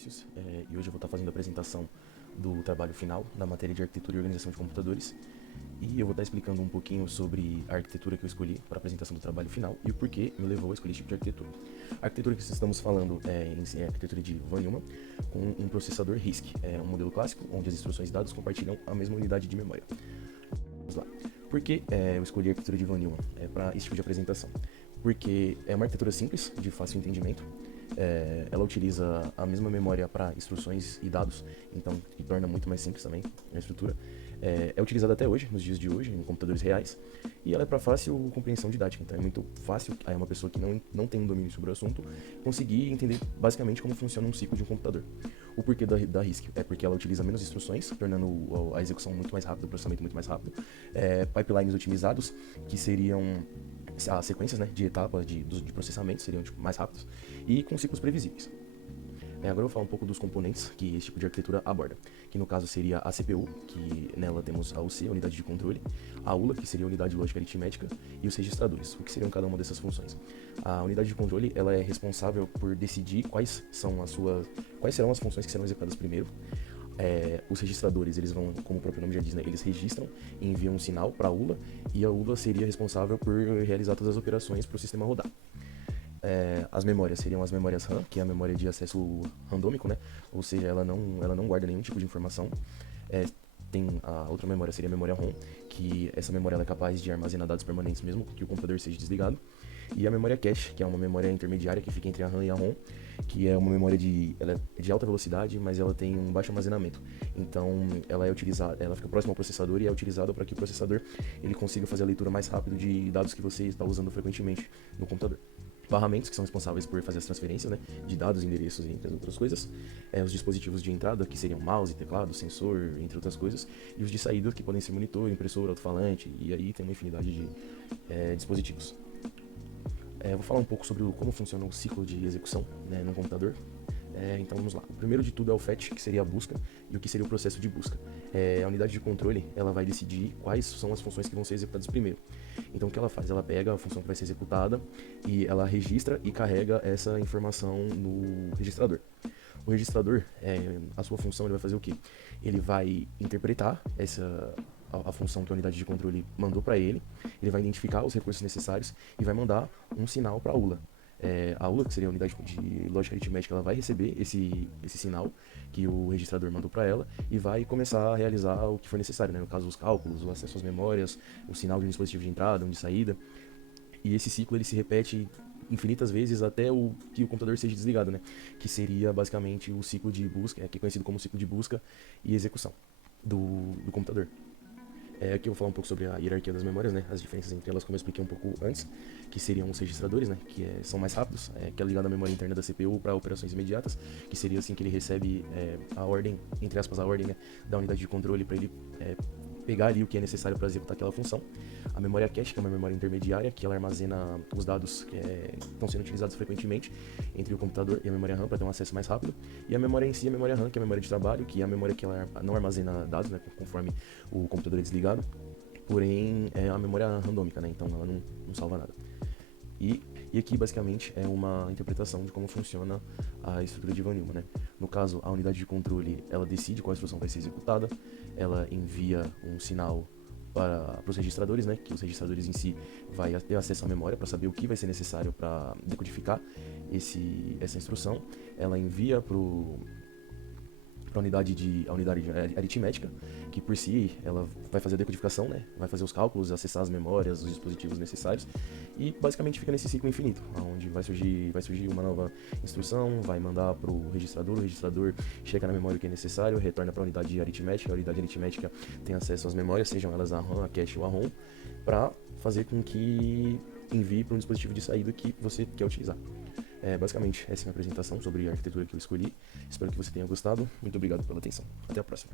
Vinícius, e hoje eu vou estar fazendo a apresentação do trabalho final da matéria de Arquitetura e Organização de Computadores, e eu vou estar explicando um pouquinho sobre a arquitetura que eu escolhi para a apresentação do trabalho final e o porquê me levou a escolher esse tipo de arquitetura. A arquitetura que estamos falando é a arquitetura de Von Neumann com um processador RISC, um modelo clássico onde as instruções e dados compartilham a mesma unidade de memória. Vamos lá. Por que eu escolhi a arquitetura de Von Neumann para esse tipo de apresentação? Porque é uma arquitetura simples, de fácil entendimento. Ela utiliza a mesma memória para instruções e dados, então torna muito mais simples também a estrutura. É utilizada até hoje, nos dias de hoje, em computadores reais, e ela é para fácil compreensão didática, então é muito fácil a uma pessoa que não tem um domínio sobre o assunto conseguir entender basicamente como funciona um ciclo de um computador. O porquê da RISC é porque ela utiliza menos instruções, tornando a execução muito mais rápida, o processamento muito mais rápido. Pipelines otimizados, que seriam as sequências, né, de etapas de processamento seriam mais rápidas e com ciclos previsíveis. Agora eu vou falar um pouco dos componentes que esse tipo de arquitetura aborda, que no caso seria a CPU, que nela temos a UC, a unidade de controle, a ULA, que seria a unidade de lógica aritmética, e os registradores, o que seriam cada uma dessas funções. A unidade de controle ela é responsável por decidir quais serão as funções que serão executadas primeiro. Os registradores, eles vão, como o próprio nome já diz, né, eles registram e enviam um sinal para a ULA, e a ULA seria responsável por realizar todas as operações para o sistema rodar. As memórias seriam as memórias RAM, que é a memória de acesso randômico, né? Ou seja, ela não guarda nenhum tipo de informação. Tem a outra memória, seria a memória ROM, que essa memória ela é capaz de armazenar dados permanentes mesmo que o computador seja desligado. E a memória cache, que é uma memória intermediária que fica entre a RAM e a ROM, que é uma memória ela é de alta velocidade, mas ela tem um baixo armazenamento. Então, ela é utilizada, ela fica próxima ao processador e é utilizada para que o processador ele consiga fazer a leitura mais rápido de dados que você está usando frequentemente no computador. Barramentos, que são responsáveis por fazer as transferências, né, de dados, endereços e entre outras coisas. Os dispositivos de entrada, que seriam mouse, teclado, sensor, entre outras coisas. E os de saída, que podem ser monitor, impressor, alto-falante, e aí tem uma infinidade de dispositivos. Vou falar um pouco sobre como funciona o ciclo de execução, né, no computador. Então vamos lá. O primeiro de tudo é o fetch, que seria a busca, e o que seria o processo de busca. A unidade de controle ela vai decidir quais são as funções que vão ser executadas primeiro. Então o que ela faz? Ela pega a função que vai ser executada e ela registra e carrega essa informação no registrador. O registrador, a sua função, ele vai fazer o quê? Ele vai interpretar a função que a unidade de controle mandou para ele vai identificar os recursos necessários e vai mandar um sinal para a ULA. A ULA, que seria a unidade de lógica aritmética, ela vai receber esse sinal que o registrador mandou para ela e vai começar a realizar o que for necessário, né? No caso, os cálculos, o acesso às memórias, o sinal de um dispositivo de entrada, um de saída. E esse ciclo ele se repete infinitas vezes até que o computador seja desligado, né? Que seria basicamente o ciclo de busca, que é conhecido como ciclo de busca e execução do computador. Aqui eu vou falar um pouco sobre a hierarquia das memórias, né? As diferenças entre elas, como eu expliquei um pouco antes, que seriam os registradores, né? Que são mais rápidos, que é ligado à memória interna da CPU para operações imediatas, que seria assim que ele recebe a ordem, entre aspas, a ordem, né, da unidade de controle para ele pegar ali o que é necessário para executar aquela função. A memória cache, que é uma memória intermediária, que ela armazena os dados que estão sendo utilizados frequentemente entre o computador e a memória RAM para ter um acesso mais rápido. E a memória em si, a memória RAM, que é a memória de trabalho, que é a memória que ela não armazena dados, né, conforme o computador é desligado, porém é a memória randômica, né, então ela não salva nada. E aqui, basicamente, é uma interpretação de como funciona a estrutura de Von Neumann, né? No caso, a unidade de controle, ela decide qual instrução vai ser executada, ela envia um sinal para os registradores, né? Que os registradores em si vai ter acesso à memória para saber o que vai ser necessário para decodificar essa instrução. Ela envia para a unidade aritmética, que por si ela vai fazer a decodificação, né? Vai fazer os cálculos, acessar as memórias, os dispositivos necessários e basicamente fica nesse ciclo infinito, onde vai surgir uma nova instrução, vai mandar para o registrador chega na memória que é necessário, retorna para a unidade aritmética tem acesso às memórias, sejam elas a RAM, a cache ou a ROM, para fazer com que envie para um dispositivo de saída que você quer utilizar. Basicamente, essa é a minha apresentação sobre a arquitetura que eu escolhi. Espero que você tenha gostado. Muito obrigado pela atenção. Até a próxima.